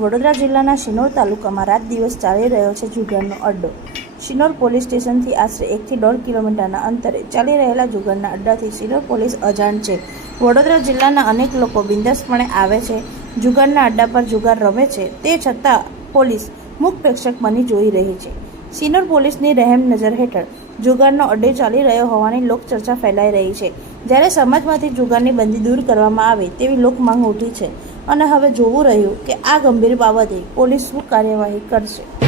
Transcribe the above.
વડોદરા જિલ્લાના શિનોર તાલુકામાં રાત દિવસ ચાલી રહ્યો છે જુગારનો અડ્ડો। શિનોર પોલીસ સ્ટેશનથી આશરે 1 થી 1.5 કિલોમીટરના અંતરે ચાલી રહેલા જુગારના અડ્ડાથી શિનોર પોલીસ અજાણ છે। વડોદરા જિલ્લાના અનેક લોકો બિંદાસપણે આવે છે, જુગારના અડ્ડા પર જુગાર રમે છે, તે છતાં પોલીસ મૂક પ્રેક્ષક બની જોઈ રહી છે। શિનોર પોલીસની રહેમ નજર હેઠળ જુગારનો અડ્ડો ચાલી રહ્યો હોવાની લોકચર્ચા ફેલાઈ રહી છે, જ્યારે સમાજમાંથી જુગારની બંદી દૂર કરવામાં આવે તેવી લોક માંગ ઉઠી છે અને હવે જોવું રહ્યું કે આ ગંભીર બાબતે પોલીસ શું કાર્યવાહી કરશે।